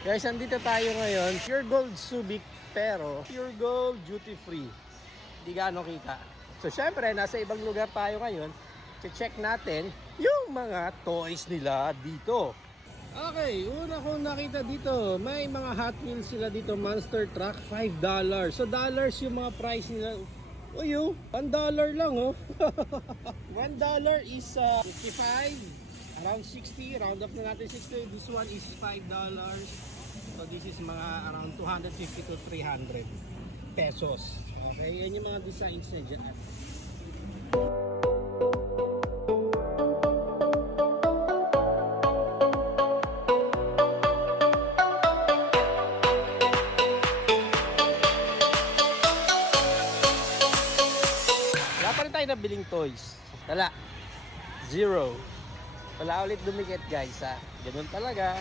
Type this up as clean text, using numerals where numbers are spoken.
Guys, andito tayo ngayon. Pure Gold Subic, pero Pure Gold duty free. Hindi gaano kita. So, syempre, nasa ibang lugar tayo ngayon. Check natin yung mga toys nila dito. Okay, una kong nakita dito, may mga Hot Wheels sila dito, Monster Truck, $5. So, dollars yung mga price nila. Uy, $1 lang, oh. $1 is 55, around 60, round up na natin 60. This one is $5. So, this is mga around 250 to 300 pesos. Okay, yan yung mga designs na dyan. Wala pa rin tayo nabiling toys. Wala. Zero. Wala ulit dumikit, guys, ha. Ganun talaga.